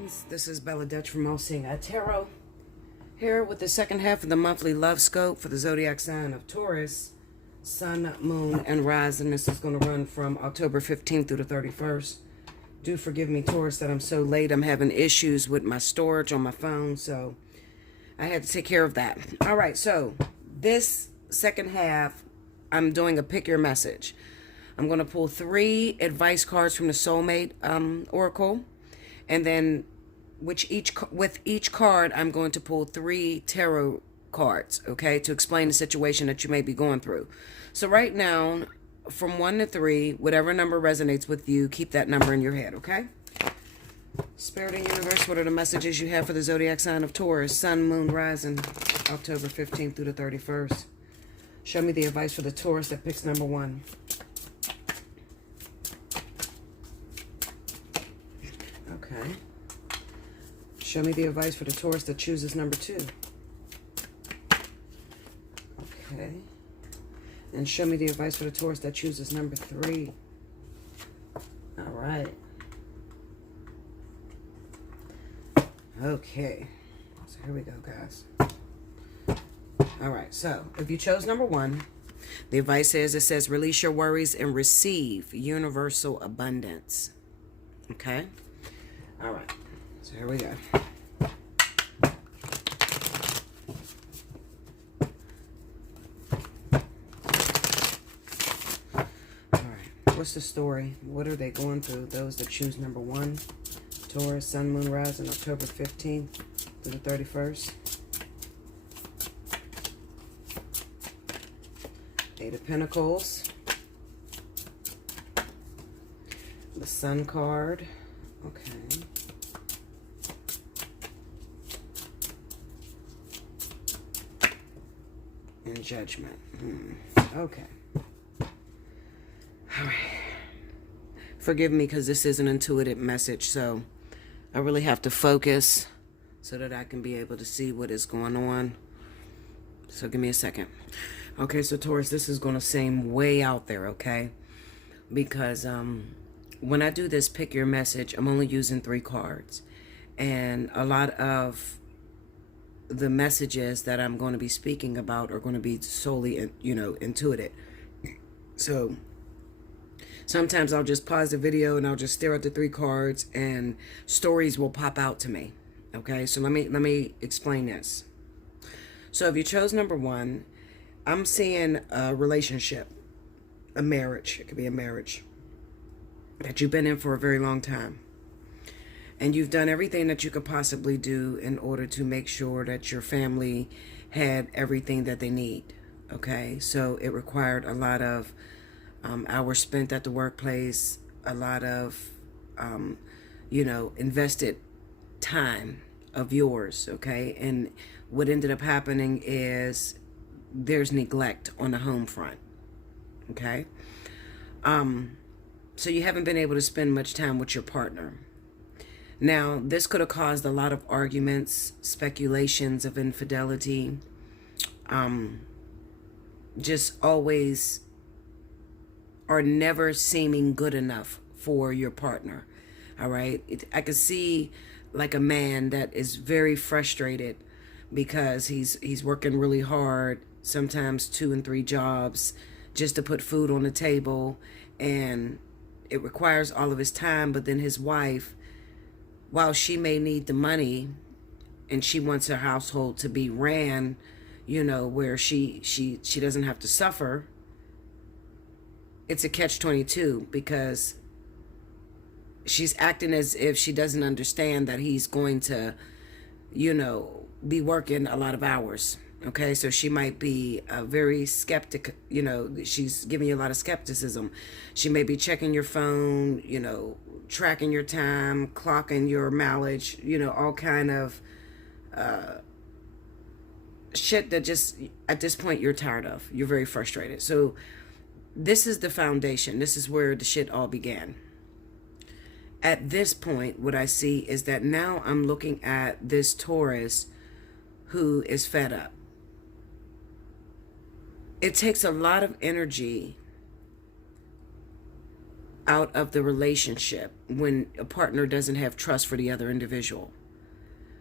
friends, this is Bella Dutch from Allseeingeyetarot, here with the second half of the monthly love scope for the zodiac sign of Taurus, Sun, Moon, and Rising. This is going to run from October 15th through the 31st. Do forgive me, Taurus, that I'm so late. I'm having issues with my storage on my phone, so I had to take care of that. All right, so this second half, I'm doing a pick your message. I'm going to pull 3 advice cards from the Soulmate Oracle. And then with each card, I'm going to pull 3 tarot cards, okay, to explain the situation that you may be going through. So right now, from 1 to 3, whatever number resonates with you, keep that number in your head, okay? Spirit and Universe, what are the messages you have for the zodiac sign of Taurus, Sun, Moon, Rising, October 15th through the 31st? Show me the advice for the Taurus that picks number 1. Okay. Show me the advice for the Taurus that chooses number 2. Okay. And show me the advice for the Taurus that chooses number 3. All right. Okay. So here we go, guys. All right. So if you chose number 1, the advice says, release your worries and receive universal abundance. Okay. All right, so here we go. All right, what's the story? What are they going through? Those that choose number 1, Taurus, Sun, Moon, Rising, October 15th through the 31st. 8 of Pentacles. The Sun card. Okay. And Judgment. Okay. All right. Forgive me because this is an intuitive message, so I really have to focus so that I can be able to see what is going on. So give me a second. Okay, so Taurus, this is going to seem way out there, okay? Because when I do this pick your message, I'm only using 3 cards. And a lot of the messages that I'm going to be speaking about are going to be solely, intuitive. So sometimes I'll just pause the video and I'll just stare at the 3 cards and stories will pop out to me. Okay, so let me explain this. So if you chose number 1, I'm seeing a relationship, a marriage. It could be a marriage that you've been in for a very long time. And you've done everything that you could possibly do in order to make sure that your family had everything that they need. Okay, so it required a lot of hours spent at the workplace, a lot of, invested time of yours. Okay, and what ended up happening is there's neglect on the home front. Okay. So you haven't been able to spend much time with your partner. Now, this could have caused a lot of arguments, speculations of infidelity, just always or never seeming good enough for your partner. All right. I could see like a man that is very frustrated because he's working really hard, sometimes 2 and 3 jobs just to put food on the table, and it requires all of his time. But then his wife, while she may need the money and she wants her household to be ran, where she doesn't have to suffer, it's a catch-22 because she's acting as if she doesn't understand that he's going to, be working a lot of hours. Okay, so she might be very skeptic, she's giving you a lot of skepticism. She may be checking your phone, tracking your time, clocking your mileage, all kind of shit that just, at this point, you're tired of. You're very frustrated. So this is the foundation. This is where the shit all began. At this point, what I see is that now I'm looking at this Taurus who is fed up. It takes a lot of energy out of the relationship when a partner doesn't have trust for the other individual.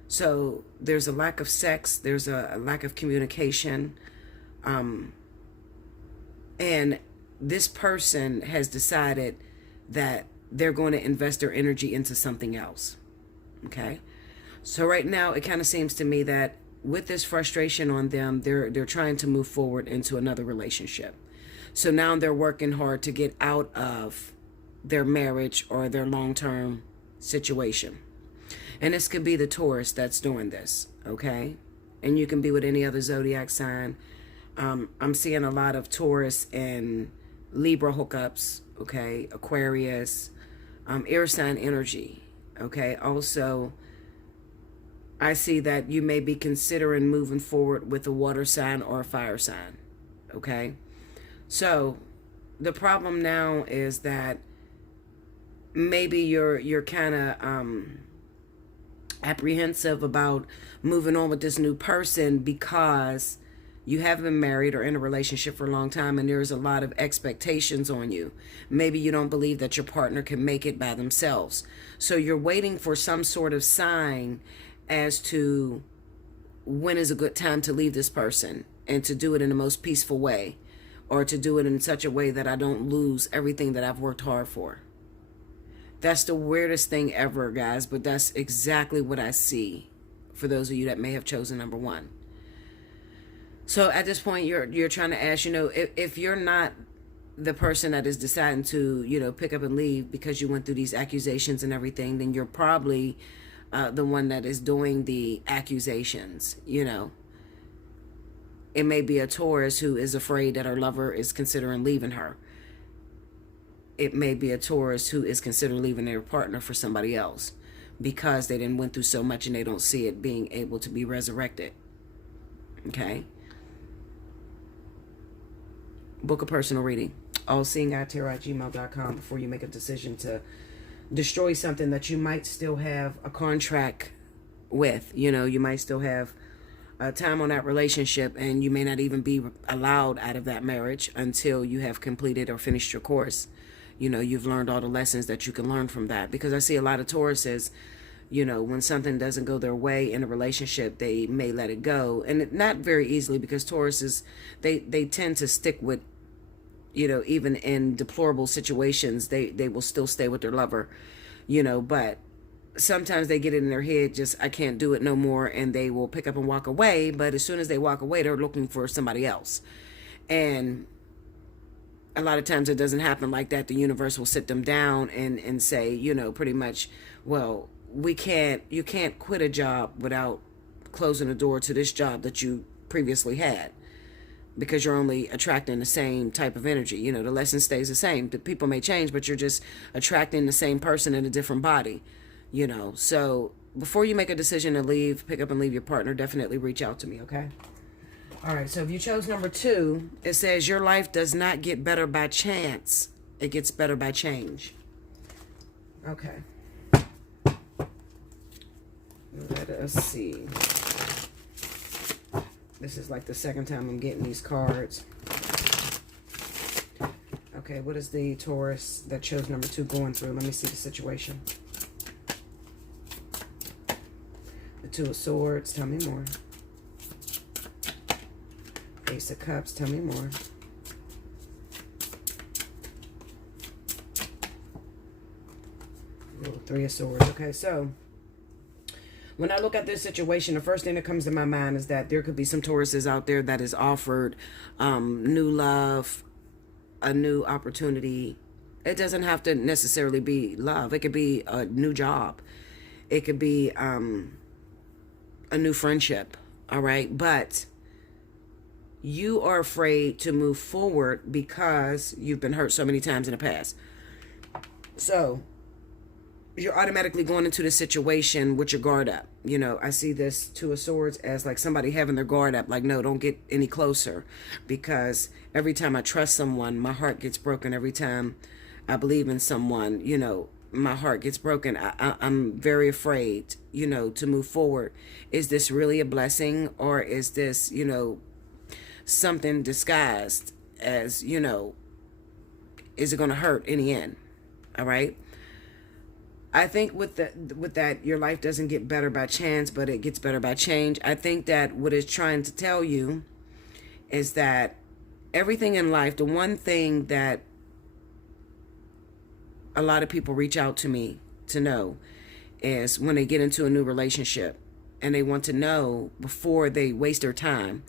So there's a lack of sex, there's a lack of communication, and this person has decided that they're going to invest their energy into something else. Okay? So right now, it kind of seems to me that with this frustration on them, they're trying to move forward into another relationship. So now they're working hard to get out of their marriage or their long-term situation. And this could be the Taurus that's doing this, okay? And you can be with any other zodiac sign. I'm seeing a lot of Taurus and Libra hookups, okay? Aquarius, air sign energy, okay? Also, I see that you may be considering moving forward with a water sign or a fire sign, okay? So the problem now is that maybe you're kind of apprehensive about moving on with this new person because you haven't been married or in a relationship for a long time, and there's a lot of expectations on you. Maybe you don't believe that your partner can make it by themselves. So you're waiting for some sort of sign as to when is a good time to leave this person and to do it in the most peaceful way, or to do it in such a way that I don't lose everything that I've worked hard for. That's the weirdest thing ever, guys, but that's exactly what I see for those of you that may have chosen number one. So at this point, you're trying to ask, if you're not the person that is deciding to, pick up and leave because you went through these accusations and everything, then you're probably the one that is doing the accusations, It may be a Taurus who is afraid that her lover is considering leaving her. It may be a Taurus who is considering leaving their partner for somebody else because they didn't went through so much and they don't see it being able to be resurrected. Okay? Book a personal reading. Allseeingeyetarot@gmail.com before you make a decision to destroy something that you might still have a contract with. You might still have time on that relationship, and you may not even be allowed out of that marriage until you have completed or finished your course. You've learned all the lessons that you can learn from that. Because I see a lot of Tauruses, when something doesn't go their way in a relationship, they may let it go. And not very easily, because Tauruses, they tend to stick with, even in deplorable situations, they will still stay with their lover, but sometimes they get it in their head, just, I can't do it no more, and they will pick up and walk away. But as soon as they walk away, they're looking for somebody else. And a lot of times it doesn't happen like that. The universe will sit them down and say, pretty much, well, you can't quit a job without closing the door to this job that you previously had, because you're only attracting the same type of energy. The lesson stays the same. The people may change, but you're just attracting the same person in a different body. So before you make a decision to leave, pick up and leave your partner, definitely reach out to me, okay? All right, so if you chose number 2, it says your life does not get better by chance. It gets better by change. Okay. Let us see. This is like the second time I'm getting these cards. Okay, what is the Taurus that chose number 2 going through? Let me see the situation. The 2 of Swords, tell me more. Ace of Cups, tell me more. Ooh, 3 of Swords. Okay, so when I look at this situation, the first thing that comes to my mind is that there could be some Tauruses out there that is offered new love, a new opportunity. It doesn't have to necessarily be love. It could be a new job. It could be a new friendship. All right, but you are afraid to move forward because you've been hurt so many times in the past. So you're automatically going into the situation with your guard up. I see this 2 of Swords as like somebody having their guard up. Like, no, don't get any closer, because every time I trust someone, my heart gets broken. Every time I believe in someone, my heart gets broken. I'm very afraid, to move forward. Is this really a blessing, or is this, something disguised as, is it going to hurt in the end? All right. I think with that, your life doesn't get better by chance, but it gets better by change. I think that what it's trying to tell you is that everything in life, the one thing that a lot of people reach out to me to know is when they get into a new relationship and they want to know before they waste their time,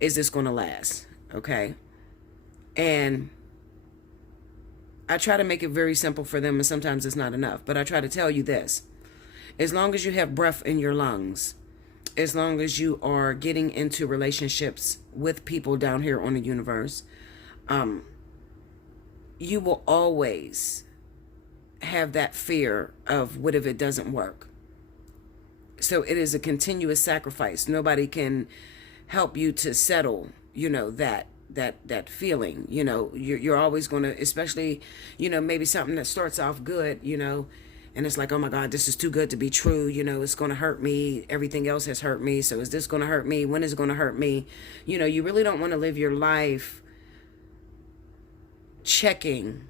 is this going to last? Okay. And I try to make it very simple for them, and sometimes it's not enough, but I try to tell you this: as long as you have breath in your lungs, as long as you are getting into relationships with people down here on the universe, you will always have that fear of what if it doesn't work. So it is a continuous sacrifice. Nobody can help you to settle, that feeling. You're always going to, especially, maybe something that starts off good, and it's like, oh my God, this is too good to be true. It's going to hurt me. Everything else has hurt me. So is this going to hurt me? When is it going to hurt me? You really don't want to live your life checking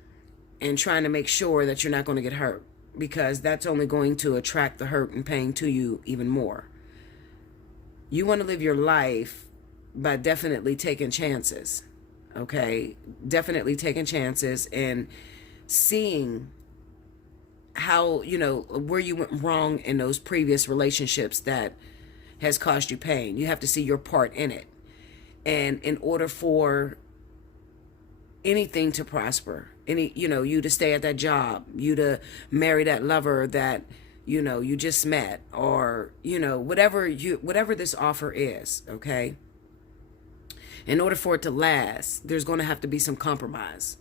and trying to make sure that you're not going to get hurt, because that's only going to attract the hurt and pain to you even more. You want to live your life by definitely taking chances. Okay? Definitely taking chances and seeing how, where you went wrong in those previous relationships that has caused you pain. You have to see your part in it. And in order for anything to prosper, you to stay at that job, you to marry that lover that, you just met, or, whatever this offer is, okay? In order for it to last, there's going to have to be some compromise.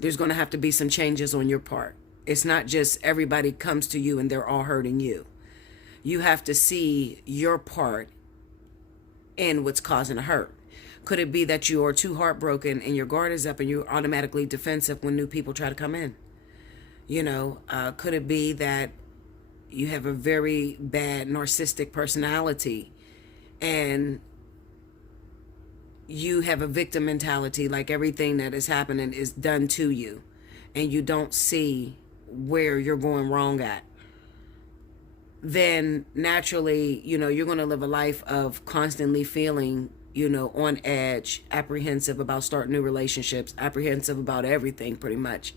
There's going to have to be some changes on your part. It's not just everybody comes to you and they're all hurting you. You have to see your part in what's causing the hurt. Could it be that you are too heartbroken and your guard is up and you're automatically defensive when new people try to come in? Could it be that you have a very bad narcissistic personality and you have a victim mentality, like everything that is happening is done to you and you don't see where you're going wrong at? Then naturally, you're going to live a life of constantly feeling, on edge, apprehensive about starting new relationships, apprehensive about everything pretty much.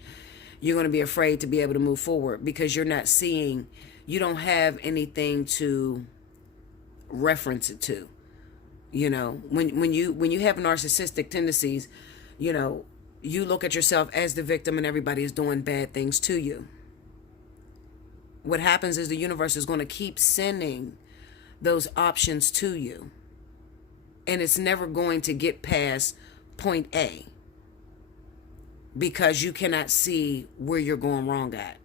You're going to be afraid to be able to move forward because you're not seeing, you don't have anything to reference it to. When you have narcissistic tendencies, you look at yourself as the victim and everybody is doing bad things to you. What happens is the universe is going to keep sending those options to you. And it's never going to get past point A because you cannot see where you're going wrong at.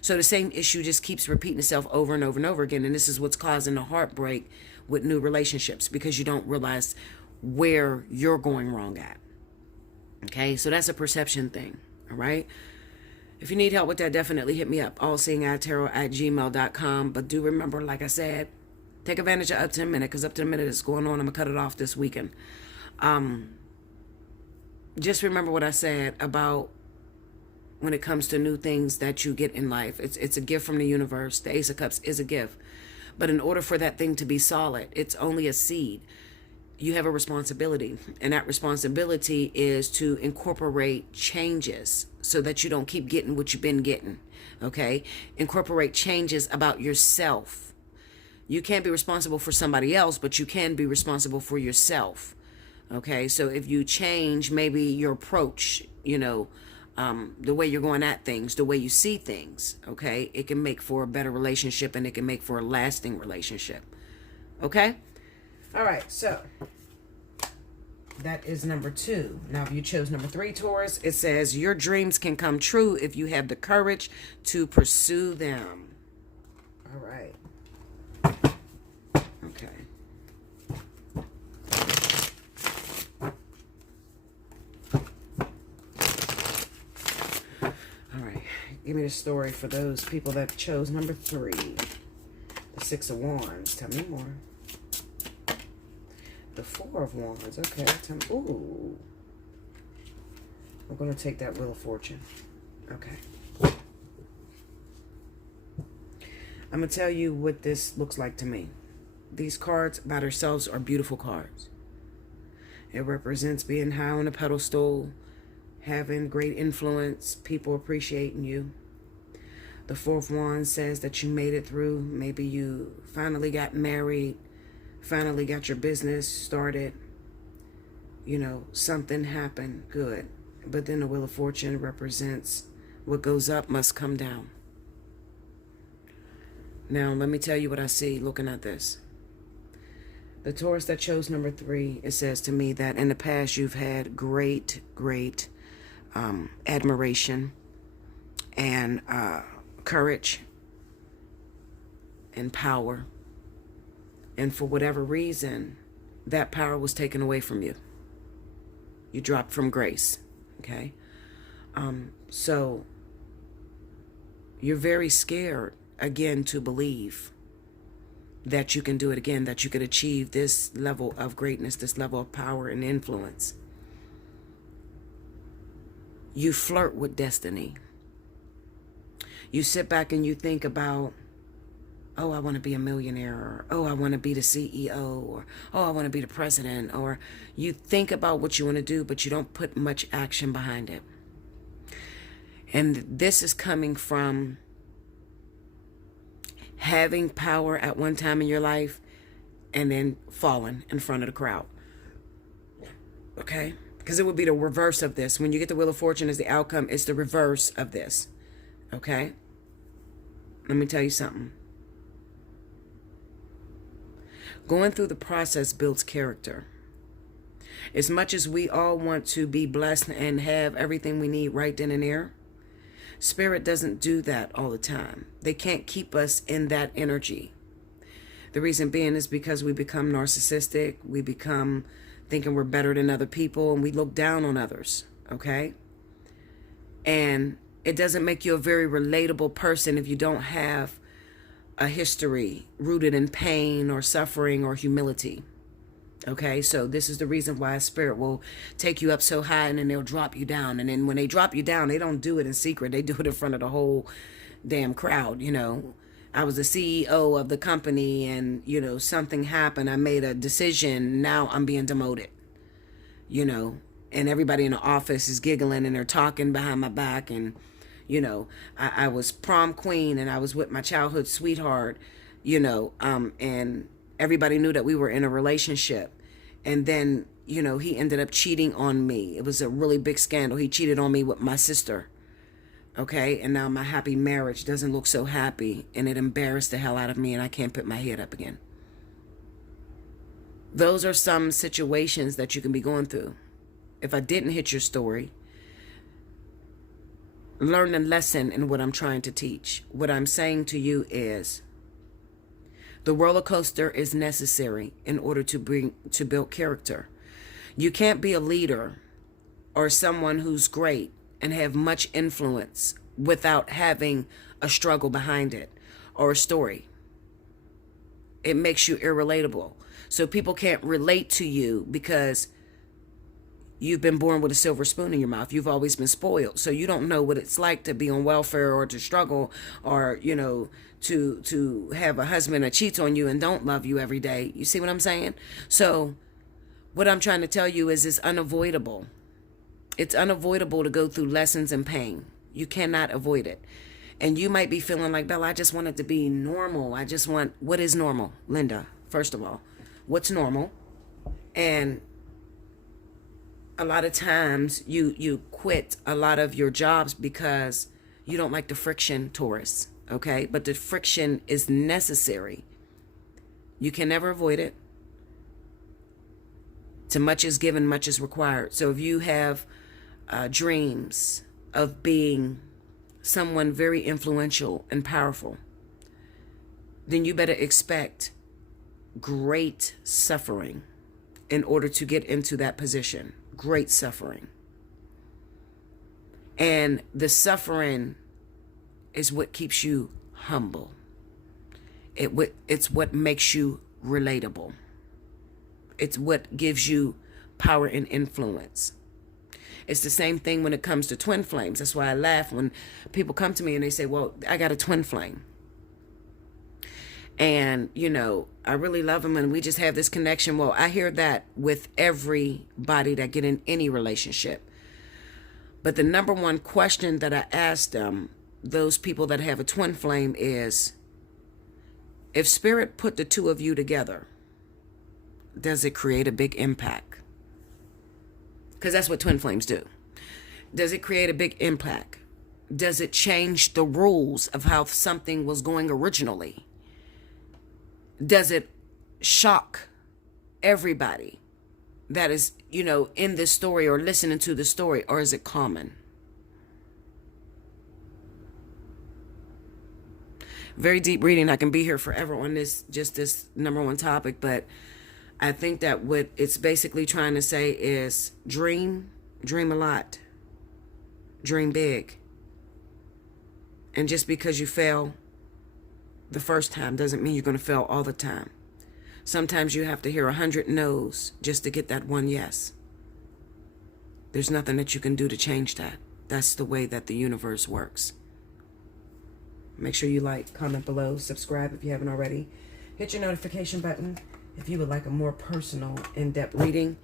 So the same issue just keeps repeating itself over and over and over again. And this is what's causing the heartbreak with new relationships, because you don't realize where you're going wrong at. Okay, so that's a perception thing. All right. If you need help with that, definitely hit me up. Allseeingeyetarot@gmail.com. But do remember, like I said, take advantage of up to a minute, because up to a minute is going on. I'm going to cut it off this weekend. Just remember what I said about when it comes to new things that you get in life. It's a gift from the universe. The Ace of Cups is a gift. But in order for that thing to be solid, it's only a seed. You have a responsibility. And that responsibility is to incorporate changes so that you don't keep getting what you've been getting. Okay? Incorporate changes about yourself. You can't be responsible for somebody else, but you can be responsible for yourself. Okay? So if you change maybe your approach, the way you're going at things, the way you see things, okay, it can make for a better relationship and it can make for a lasting relationship. Okay? All right, so that is number 2. Now, if you chose number 3, Taurus, it says your dreams can come true if you have the courage to pursue them. All right. Okay. Give me the story for those people that chose number 3. The 6 of Wands. Tell me more. The 4 of Wands. Okay. Tell me. Ooh. I'm going to take that Wheel of Fortune. Okay. I'm going to tell you what this looks like to me. These cards by themselves are beautiful cards. It represents being high on a pedestal, having great influence, people appreciating you. The fourth one says that you made it through. Maybe you finally got married, finally got your business started. You know, something happened good. But then the Wheel of Fortune represents what goes up must come down. Now, let me tell you what I see looking at this. The Taurus that chose number 3, it says to me that in the past you've had great admiration and courage and power. And for whatever reason, that power was taken away from you. You dropped from grace. Okay? So you're very scared, again, to believe that you can do it again, that you could achieve this level of greatness, this level of power and influence. You flirt with destiny. You sit back and you think about, oh, I want to be a millionaire, or oh, I want to be the CEO, or oh, I want to be the president, or you think about what you want to do, but you don't put much action behind it. And this is coming from having power at one time in your life and then falling in front of the crowd. Okay? Because it would be the reverse of this. When you get the Wheel of Fortune as the outcome, it's the reverse of this. Okay? Let me tell you something. Going through the process builds character. As much as we all want to be blessed and have everything we need right then and there, Spirit doesn't do that all the time. They can't keep us in that energy. The reason being is because we become narcissistic. We become thinking we're better than other people, and we look down on others. Okay? And it doesn't make you a very relatable person if you don't have a history rooted in pain or suffering or humility. Okay, so this is the reason why Spirit will take you up so high and then they'll drop you down. And then when they drop you down, they don't do it in secret. They do it in front of the whole damn crowd. You know, I was the CEO of the company and, you know, something happened. I made a decision. Now I'm being demoted, you know, and everybody in the office is giggling and they're talking behind my back. And, you know, I was prom queen and I was with my childhood sweetheart, you know, and everybody knew that we were in a relationship. And then, you know, he ended up cheating on me. It was a really big scandal. He cheated on me with my sister. Okay. And now my happy marriage doesn't look so happy. And it embarrassed the hell out of me. And I can't put my head up again. Those are some situations that you can be going through. If I didn't hit your story, learn a lesson in what I'm trying to teach. What I'm saying to you is, the roller coaster is necessary in order to build character. You can't be a leader or someone who's great and have much influence without having a struggle behind it or a story. It makes you irrelatable. So people can't relate to you because you've been born with a silver spoon in your mouth. You've always been spoiled. So you don't know what it's like to be on welfare or to struggle or, you know, to have a husband that cheats on you and don't love you every day. You see what I'm saying? So what I'm trying to tell you is it's unavoidable. It's unavoidable to go through lessons and pain. You cannot avoid it. And you might be feeling like, Bella, I just want it to be normal. I just want, what is normal? Linda, first of all, what's normal? And a lot of times you quit a lot of your jobs because you don't like the friction, Taurus. Okay, but the friction is necessary. You can never avoid it. To much is given, much is required. So if you have dreams of being someone very influential and powerful, then you better expect great suffering in order to get into that position. Great suffering. And the suffering is what keeps you humble. It's what makes you relatable. It's what gives you power and influence. It's the same thing when it comes to twin flames. That's why I laugh when people come to me and they say, well, I got a twin flame. And, you know, I really love him and we just have this connection. Well, I hear that with everybody that get in any relationship. But the number one question that I ask them, those people that have a twin flame, is, if spirit put the two of you together, does it create a big impact? Because that's what twin flames do. Does it create a big impact? Does it change the rules of how something was going originally? Does it shock everybody that is, you know, in this story or listening to the story, or is it common? Very deep reading. I can be here forever on this, just this number one topic, but I think that what it's basically trying to say is dream a lot, dream big. And just because you fail the first time doesn't mean you're going to fail all the time. Sometimes you have to hear 100 no's just to get that one yes. There's nothing that you can do to change that. That's the way that the universe works. Make sure you like, comment below, subscribe if you haven't already. Hit your notification button. If you would like a more personal, in-depth reading,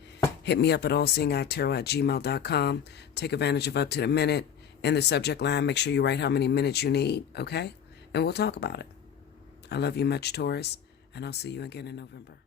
hit me up at allseeingeyetarot@gmail.com. Take advantage of up to the minute. In the subject line, make sure you write how many minutes you need, okay? And we'll talk about it. I love you much, Taurus, and I'll see you again in November.